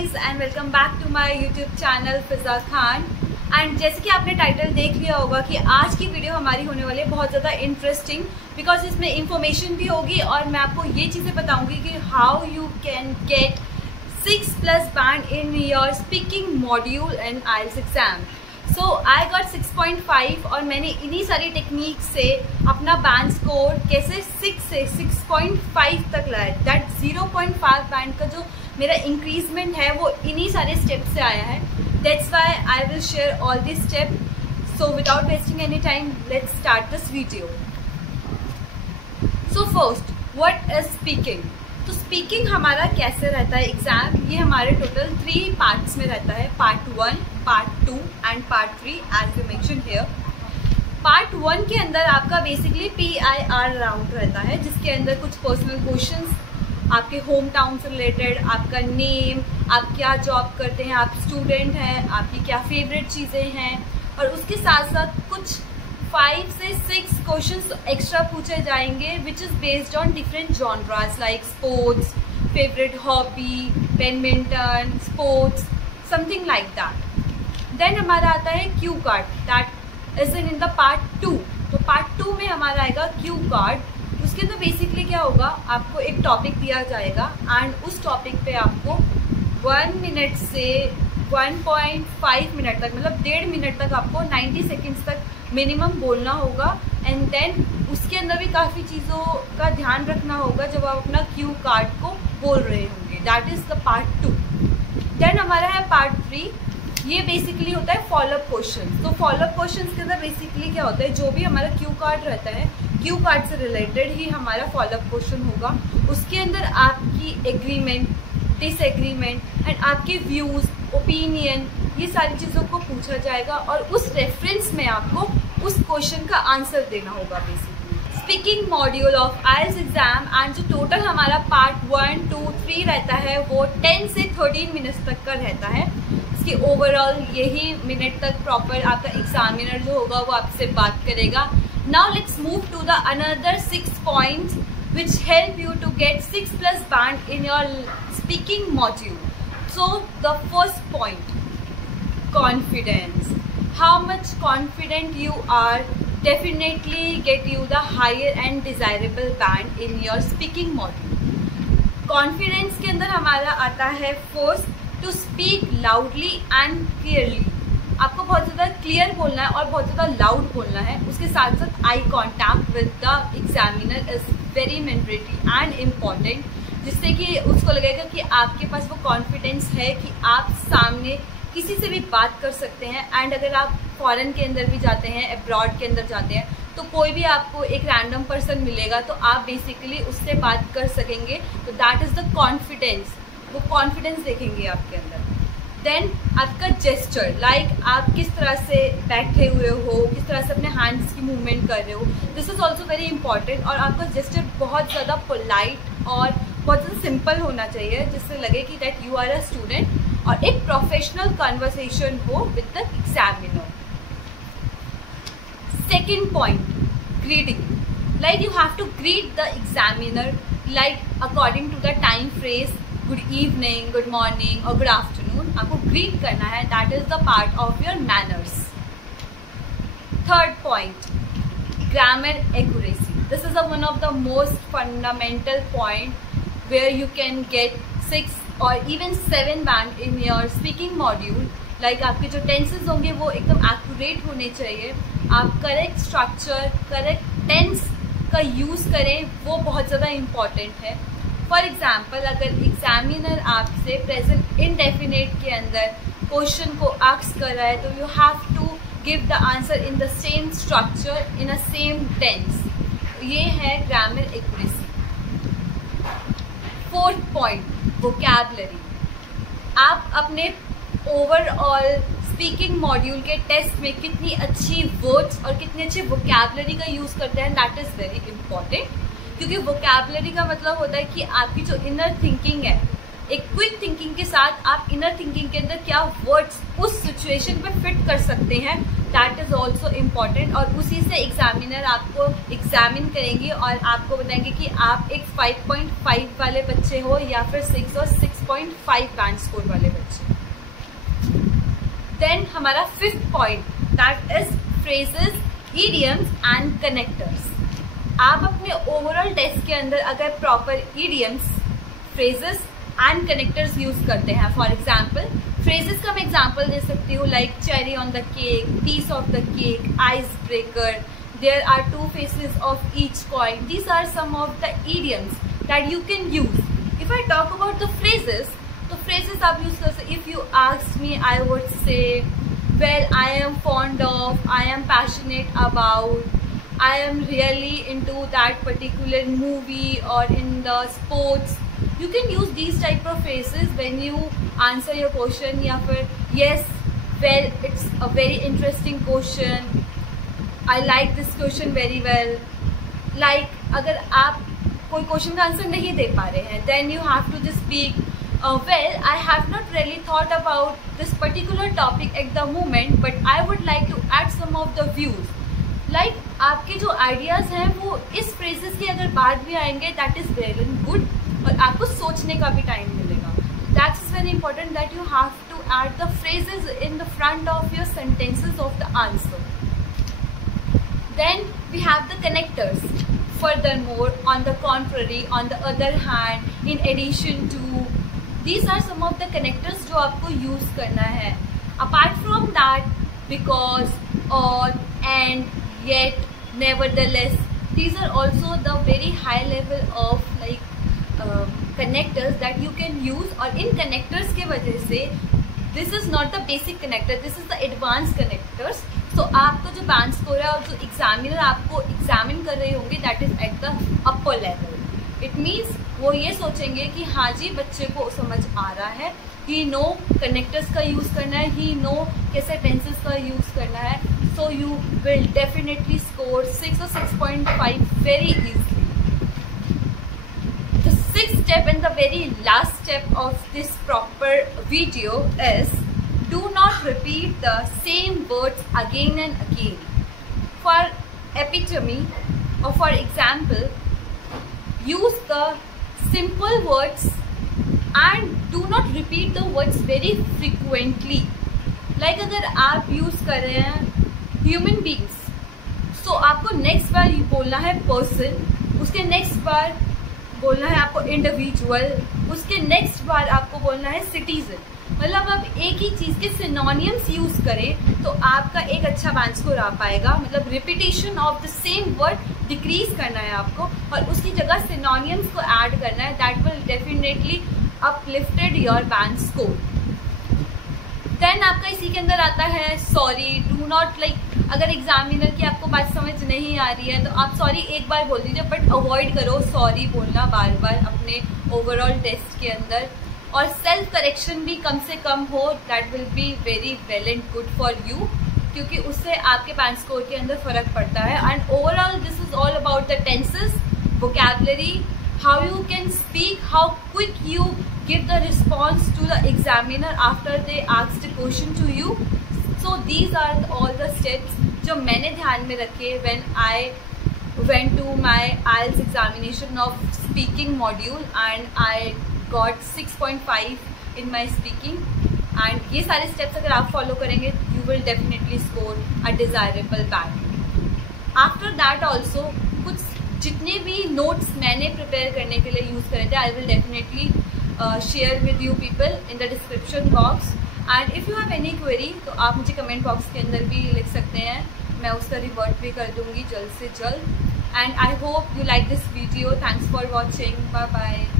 Guys and welcome back to my YouTube channel Fiza Khan. And जैसे कि आपने टाइटल देख लिया होगा कि आज की वीडियो हमारी होने वाली है बहुत ज़्यादा इंटरेस्टिंग, बिकॉज इसमें इंफॉर्मेशन भी होगी और मैं आपको ये चीज़ें बताऊंगी कि how you can get 6+ band in your speaking module in IELTS exam. So I got 6.5 और मैंने इन्हीं सारी टेक्निक से अपना बैंड स्कोर कैसे 6 से 6.5 तक लाया। दैट 0.5 बैंड का जो मेरा इंक्रीजमेंट है वो इन्हीं सारे स्टेप से आया है। That's why I will share all this step. So without wasting any time let's start this video. So first, what is speaking? तो स्पीकिंग हमारा कैसे रहता है एग्जाम, ये हमारे टोटल 3 पार्ट्स में रहता है। Part 1, part 2 and part 3 as you mention here. Part 1 के अंदर आपका बेसिकली PIR राउंड रहता है, जिसके अंदर कुछ पर्सनल क्वेश्चंस आपके होम टाउन से रिलेटेड, आपका नेम, आप क्या जॉब करते हैं, आप स्टूडेंट हैं, आपकी क्या फेवरेट चीज़ें हैं, और उसके साथ साथ कुछ 5 से 6 क्वेश्चंस एक्स्ट्रा पूछे जाएंगे which is based on different genres like sports, favourite hobby, badminton, sports, something like that. Then हमारा आता है cue card, that is in the part 2। तो पार्ट 2 में हमारा आएगा क्यू कार्ड। उसके अंदर बेसिकली क्या होगा, आपको एक टॉपिक दिया जाएगा एंड उस टॉपिक पे आपको 1 मिनट से 1.5 मिनट तक, मतलब 1.5 मिनट तक आपको 90 सेकेंड्स तक मिनिमम बोलना होगा। एंड देन उसके अंदर भी काफ़ी चीज़ों का ध्यान रखना होगा जब आप अपना क्यू कार्ड को बोल रहे होंगे। That is the part 2। Then हमारा है पार्ट 3। ये बेसिकली होता है फॉलोअप क्वेश्चन। तो फॉलोअप क्वेश्चन के अंदर बेसिकली क्या होता है, जो भी हमारा क्यू कार्ड रहता है, क्यू कार्ड से रिलेटेड ही हमारा फॉलोअप क्वेश्चन होगा। उसके अंदर आपकी एग्रीमेंट, डिसएग्रीमेंट एंड आपके व्यूज़, ओपिनियन, ये सारी चीज़ों को पूछा जाएगा और उस रेफरेंस में आपको उस क्वेश्चन का आंसर देना होगा basically. Speaking module of IELTS exam and जो टोटल हमारा पार्ट 1, 2, 3 रहता है वो 10 से 13 मिनट्स तक का रहता है। इसके ओवरऑल यही मिनट तक प्रॉपर आपका एग्जामिनर जो होगा वो आपसे बात करेगा। Now let's move to the another 6 points which help you to get 6+ band in your speaking module. So the first point, confidence. How much confident you are definitely get you the higher and desirable band in your speaking module. Confidence के अंदर हमारा आता है first to speak loudly and clearly. आपको बहुत ज़्यादा clear बोलना है और बहुत ज़्यादा लाउड बोलना है। उसके साथ साथ eye contact with the examiner is very mandatory and important, जिससे कि उसको लगेगा कि आपके पास वो कॉन्फिडेंस है कि आप सामने किसी से भी बात कर सकते हैं। एंड अगर आप फॉरेन के अंदर भी जाते हैं, अब्रॉड के अंदर जाते हैं, तो कोई भी आपको एक रैंडम पर्सन मिलेगा तो आप बेसिकली उससे बात कर सकेंगे। तो दैट इज़ द कॉन्फिडेंस, वो कॉन्फिडेंस देखेंगे आपके अंदर। देन आपका जेस्चर, लाइक आप किस तरह से बैठे हुए हो, किस तरह से अपने हैंड्स की मूवमेंट कर रहे हो, this is also very important. और आपका जेस्चर बहुत ज़्यादा पोलाइट और बहुत ज़्यादा सिंपल होना चाहिए, जिससे लगे कि that you are a student और एक प्रोफेशनल कन्वर्सेशन हो with the examiner. Second point, greeting. Like you have to greet the examiner like according to the time phrase, good evening, good morning और good afternoon आपको greet करना है। That is the part of your manners. Third point, grammar accuracy. This is one of the most fundamental point where you can get 6 और even 7 band in your speaking module. Like आपके जो tenses होंगे वो एकदम accurate होने चाहिए। आप correct structure, correct tense का यूज़ करें, वो बहुत ज़्यादा इम्पॉर्टेंट है। फॉर एग्जाम्पल, अगर एग्जामिनर आपसे प्रेजेंट इंडेफिनेट के अंदर क्वेश्चन को आस्क कर रहा है तो you have to give the answer in the same structure, in a same tense. ये है grammar accuracy. Fourth point, vocabulary. आप अपने ओवरऑल स्पीकिंग मॉड्यूल के टेस्ट में कितनी अच्छी वर्ड्स और कितनी अच्छी वोकैबुलरी का यूज़ करते हैं, दैट इज़ वेरी इंपॉर्टेंट। क्योंकि वोकैबुलरी का मतलब होता है कि आपकी जो इनर थिंकिंग है, एक क्विक थिंकिंग के साथ आप इनर थिंकिंग के अंदर क्या वर्ड्स उस सिचुएशन पे फिट कर सकते हैं, दैट इज़ ऑल्सो इम्पॉर्टेंट। और उसी से एग्जामिनर आपको एग्जामिन करेंगे और आपको बताएंगे कि आप एक 5.5 वाले बच्चे हो या फिर 6 और 6 6.5 बैंड स्कोर वाले बच्चे। देन हमारा 5th point that is phrases, idioms and connectors. आप अपने ओवरऑल टेस्ट के अंदर अगर proper idioms, phrases and connectors use करते हैं, फॉर एग्जाम्पल फ्रेजेस का मैं एग्जाम्पल दे सकती हूँ like cherry on the cake, piece of the cake, ice breaker, there are two faces of each coin. These are some of the idioms that you can use. If I talk about the phrases, तो phrases आप use कर सकते. If you asked me, I would say, well, I am fond of, I am passionate about, I am really into that particular movie or in the sports. You can use these type of phrases when you answer your question. या फिर yes, well, it's a very interesting question. I like this question very well. Like अगर आप कोई question का answer नहीं दे पा रहे हैं, then you have to just speak, well, I have not really thought about this particular topic at the moment, but I would like to add some of the views. Like आपके जो ideas हैं वो इस phrases के अगर बाद भी आएंगे, that is very good, और आपको सोचने का भी टाइम मिलेगा. That's very important that you have to add the phrases in the front of your sentences of the answer. Then we have the connectors. Furthermore, on the contrary, on the other hand, in addition to, these are some of the connectors जो आपको use करना है. Apart from that, because, or, and, yet, nevertheless, these are also the very high level of connectors that you can use. और इन connectors के वजह से this is not the basic connector, this is the advanced connectors. तो आपका जो band score है और जो एग्जामिनर आपको एग्जामिन कर रहे होंगे that is at the upper level. It means वो ये सोचेंगे कि हाँ जी बच्चे को समझ आ रहा है, ही नो कनेक्टर्स का यूज़ करना है, ही नो कैसे टेंसेस का यूज़ करना है. So you will definitely score 6 or 6.5 very easily. The 6th step and the very last step of this proper video is do not repeat the same words again and again. For epitome or for example, use the simple words and do not repeat the words very frequently. Like अगर आप use कर रहे हैं human beings, so आपको next बार बोलना है person, उसके next बार बोलना है आपको individual, उसके next बार आपको बोलना है citizen. मतलब आप एक ही चीज़ के सिनोनियम्स यूज करें तो आपका एक अच्छा बैंड स्कोर आ पाएगा. मतलब repetition of the same word decrease करना है आपको और उसकी जगह सिनोनियम्स को ऐड करना है. That will definitely uplifted your band score. Then आपका इसी के अंदर आता है सॉरी. डू नॉट लाइक अगर एग्जामिनर की आपको बात समझ नहीं आ रही है तो आप सॉरी एक बार बोल दीजिए, बट अवॉइड करो सॉरी बोलना बार बार अपने ओवरऑल टेस्ट के अंदर. और सेल्फ करेक्शन भी कम से कम हो, that will be very well and good for you, क्योंकि उससे आपके बैंड स्कोर के अंदर फर्क पड़ता है. And overall this is all about the tenses, vocabulary, how you can speak, how quick you give the response to the examiner after they asked a question to you. So these are all the steps जो मैंने ध्यान में रखे when I went to my IELTS examination of speaking module and I got 6.5 in my speaking. And ये सारे steps अगर आप follow करेंगे you will definitely score a desirable band. After that also कुछ जितने भी notes मैंने prepare करने के लिए use करे थे I will definitely share with you people in the description box. And if you have any query तो आप मुझे comment box के अंदर भी लिख सकते हैं, मैं उसका रिवर्ट भी कर दूंगी जल्द से जल्द. And I hope you like this video. Thanks for watching. Bye bye.